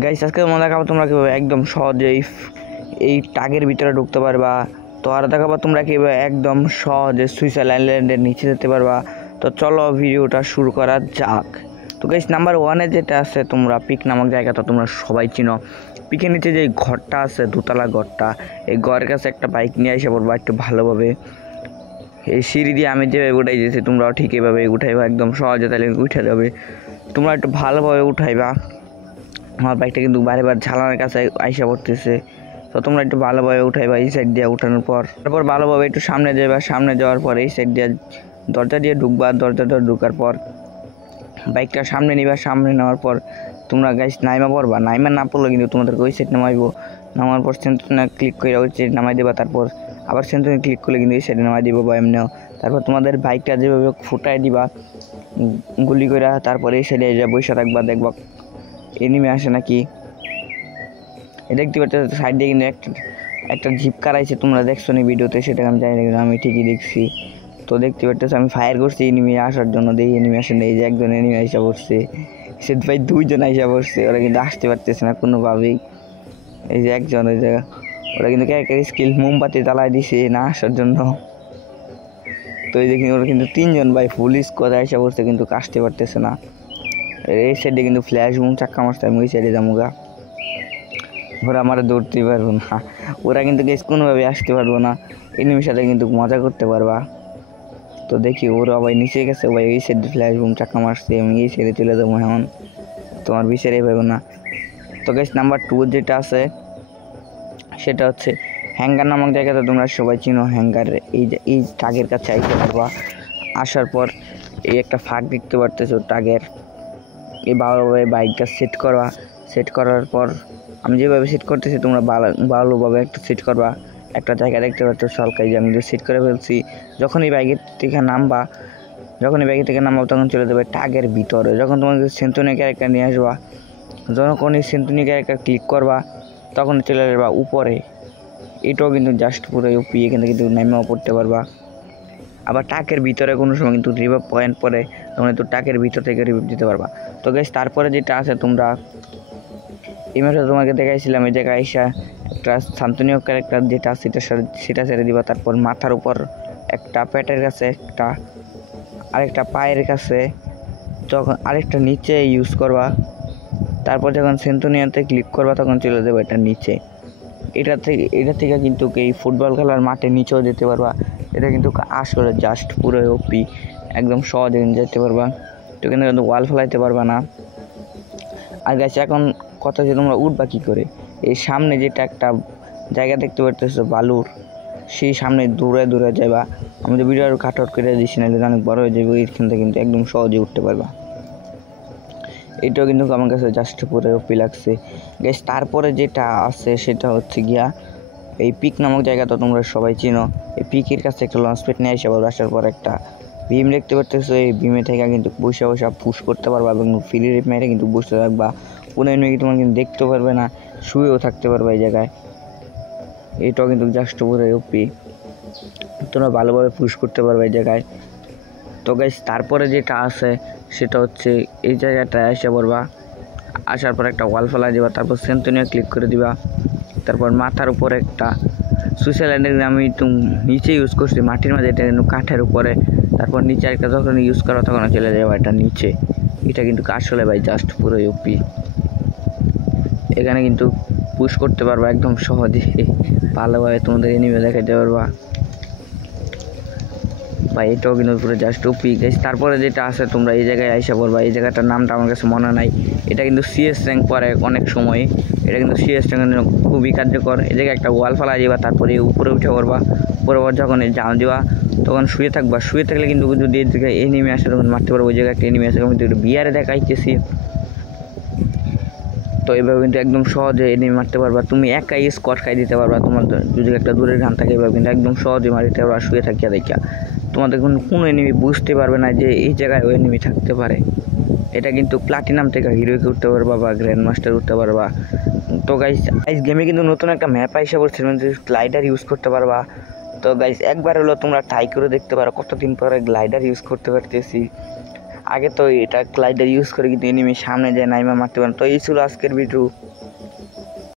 Guys আজকে মনে দেখাবো তোমরা কীভাবে একদম সহজে এই টাগের ভিতরে ঢুকতে পারবা। তো আর দেখাবো তোমরা কীভাবে একদম সহজে সুইসাইড আইল্যান্ডের নিচে যেতে পারবা। তো চলো ভিডিওটা শুরু করা যাক। তো গাইস নাম্বার 1-এ যেটা আছে তোমরা পিক নামক জায়গাটা তোমরা সবাই চিনো। পিকের নিচে যে ঘরটা আছে দোতলা ঘরটা, এই ঘরের কাছে একটা বাইক নিয়ে এসে পড়বা একটু ভালোভাবে। এই সিঁড়ি দিয়ে আমি যেভাবে উঠাই দিয়েছি তোমরাও ঠিক এভাবে উঠাইবা একদম সহজে, তাহলে উঠে যাবে। তোমরা একটু ভালোভাবে উঠাইবা। আমার বাইকটা কিন্তু বারবার ঝালানোর কাছে আইসা পড়তেছে, তো তোমরা একটু ভালোভাবে উঠাইবা এই সাইড দিয়ে উঠানোর পর। তারপর ভালোভাবে একটু সামনে যাবা, সামনে যাওয়ার পর এই সাইড দিয়ে দরজা দিয়ে ঢুকবা। দরজাটা ঢুকার পর বাইকটা সামনে নিবা, সামনে নেওয়ার পর তোমরা গাইস নাইমা পড়বা। নাইমা না পড়লে কিন্তু তোমাদেরকে ওই সাইড নামাইবো। নামার পর সেন্টুনে ক্লিক করে ওই সাইড নামাই দেবা। তারপর আবার সেন্টুনে ক্লিক করলে কিন্তু এই সাইডে নামাই দিব বা এমনিও। তারপর তোমাদের বাইকটা যেভাবে ফুটাই দিবা গুলি করে, তারপরে এই সাইডে যা বসে থাকবা, দেখবা এনিমি আসে নাকি। দেখতে পাচ্ছ সাইড দিয়ে কিন্তু একটা জিপ কারাইছে, তোমরা দেখছো না ভিডিওতে, সেটা আমি জানি না কিন্তু আমি ঠিকই দেখছি। তো দেখতে পাচ্ছ আমি ফায়ার করছি এনিমি আসার জন্য, দেখি এনিমি আসে না। এই যে একজন এনিমি আইসা পড়ছে, সে ভাই দুইজন আইসা পড়ছে, ওরা কিন্তু আসতে পারতেছে না কোনোভাবেই। এই যে একজন, ওই জায়গা ওরা কিন্তু স্কিল মোমবাতি জ্বালাই দিছে না আসার জন্য। তো এই যে ওরা কিন্তু 3জন ভাই ফুল স্কোয়াড আইসা পড়ছে, কিন্তু আসতে পারতেছে না। এই সাইডে কিন্তু ফ্ল্যাশ বুম চাক্কা মারছে, আমি ওই সাইডে যামুগা। ওরা আমার দৌড়তেই পারবো না, ওরা কিন্তু কোনোভাবে আসতে পারবো না। এনিমির সাথে কিন্তু মজা করতে পারবা। তো দেখি ওরা ভাই নিচে গেছে ভাই, এই সাইডে ফ্ল্যাশ বুম চাক্কা মারছে, আমি এই সাইডে চলে যাবো এখন, তোমার বিচারে পাবো না। তো গাইস নাম্বার 2 যেটা আছে সেটা হচ্ছে হ্যাঙ্গার নামক জায়গাতে তোমরা সবাই চিনো। হ্যাঙ্গার এই টাগের কাছে আইতে পারবা। আসার পর এই একটা ফাঁক দেখতে পারতেছো টাগের, এই ভালোভাবে বাইকটা সেট করবা। সেট করার পর আমি যেভাবে সেট করতেছি তোমরা ভালোভাবে একটা সেট করবা। একটা জায়গা দেখতে পাচ্ছ সলকাই যে আমি সেট করে ফেলছি। যখন এই বাইকের থেকে নামবা তখন চলে যাবে টাগের ভিতরে। যখন তোমাকে সেন্টুনি ক্যারেক্টার নিয়ে আসবা, যখন এই সেন্টুনি ক্যারেক্টার ক্লিক করবা তখন চলে যাবা উপরে। এটাও কিন্তু জাস্ট পুরো ইউপি, এখানে কিন্তু নেমেও পড়তে পারবা। আবার টাকের ভিতরে কোনো সময় কিন্তু রিভাইভ পয়েন্ট পরে, তখন একটু টাকের ভিতর থেকে রিভাইভ দিতে পারবা। তো গাইস তারপরে যেটা আছে তোমরা এই ম্যাচে তোমাকে দেখাইছিলাম, এই জায়গায় আইসা একটা শান্তনীয় ক্যারেক্টার যেটা সেটা ছেড়ে দিবা। তারপর মাথার উপর একটা, পেটের কাছে একটা, আরেকটা পায়ের কাছে, তখন আরেকটা নিচে ইউজ করবা। তারপর যখন সেন্টুনিয়াতে ক্লিক করবা তখন চলে যাবে এটা নিচে। এটা থেকে কিন্তু এই ফুটবল খেলার মাঠে নিচেও যেতে পারবা। এটা কিন্তু আসলে জাস্ট পুরো ওপি, একদম সহজে যেতে পারবা। তো কিন্তু ওয়াল ফেলাইতে পারবা না। আর গাছ এখন কথা যে তোমরা উঠবা কী করে, এই সামনে যেটা একটা জায়গা দেখতে পারতেছো বালুর, সেই সামনে দূরে দূরে যাবা। আমি তো ভিডিও কাট আউট করে দিচ্ছি না, অনেক বড় হয়ে যাবে। এইখান থেকে কিন্তু একদম সহজে উঠতে পারবা। এটাও কিন্তু আমার কাছে জাস্ট পুরো ওপি লাগছে গাইস। তারপরে যেটা আছে সেটা হচ্ছে গিয়া এই পিক নামক জায়গা, তো তোমরা সবাই চিনো। এই পিকের কাছে একটা লঞ্চ প্যাড নিয়ে আসা পারবো। আসার পর একটা বিম দেখতে পারতেছো, এই বিমে থেকে কিন্তু বসে পুশ করতে পারবা এবং ফ্রি রেপ মেরে কিন্তু বসে রাখবা। কোনো এনিমি তোমার কিন্তু দেখতেও পারবে না, শুয়েও থাকতে পারবা এই জায়গায়। এটাও কিন্তু জাস্ট পুরো ওপি, তোমরা ভালোভাবে পুশ করতে পারবে এই জায়গায়। তো গাইস তারপরে যেটা আছে সেটা হচ্ছে এই জায়গাটায় এসে পড়বা। আসার পর একটা ওয়াল ফেলা দিবা, তারপর সেন্টুনিয়া ক্লিক করে দিবা। তারপর মাথার উপরে একটা সুইসাইড আমি একটু নিচে ইউজ করছি মাটির মাঝে, এটা কিন্তু কাঠের উপরে। তারপর নিচে একটা যখন ইউজ করা তখন চলে যাবে এটা নিচে। এটা কিন্তু আসলে ভাই জাস্ট পুরো ইউপি, এখানে কিন্তু পুশ করতে পারবা একদম সহজে, ভালোভাবে তোমাদের এনিমি দেখাতে পারবা ভাই। এটাও কিন্তু পুরো জাস্ট ওপি গাইস। তারপরে যেটা আছে তোমরা এই জায়গায় আইসা পড়বা। এই জায়গাটার নামটা আমার কাছে মনে নাই। এটা কিন্তু সিএস র্যাঙ্ক পরে অনেক সময়, এটা কিন্তু সিএস র্যাঙ্কের জন্য খুবই কার্যকর। এই জায়গায় একটা ওয়াল ফেলা দিবা, তারপরে উপরে উঠে পড়বা। উপরে যখন জাল দিবা তখন শুয়ে থাকবা। শুয়ে থাকলে কিন্তু যদি এই জায়গায় এনিমি আসে তখন মারতে পারবো। ওই জায়গায় একটা এনিমি আসে, কিন্তু একটু বিয়ারে দেখাইতেছি। তো এইভাবে কিন্তু একদম সহজে এনিমি মারতে পারবা। তুমি একাই স্কট খাই দিতে পারবা। তোমার যদি একটা দূরের গান থাকে এভাবে কিন্তু একদম সহজে মারিতে পারবা শুয়ে থাকিয়া দেখা। তোমাদের কোনো এনিমি বুঝতে পারবে না যে এই জায়গায় ওই এনিমি থাকতে পারে। এটা কিন্তু প্লাটিনাম থেকে হিরোকে উঠতে পারবা বা গ্র্যান্ড মাস্টার উঠতে পারবা। তো গাইস গেমে কিন্তু নতুন একটা ম্যাপ আইসা পড়ছে, গ্লাইডার ইউজ করতে পারবা। তো গাইস একবার হলো তোমরা ট্রাই করে দেখতে পারো, কতদিন পরে গ্লাইডার ইউজ করতে পারতেছি। আগে তো এটা গ্লাইডার ইউজ করে কিন্তু এনিমি সামনে যায় নাইমা মারতে পারেন। তো এই ছিল আজকের ভিডিও।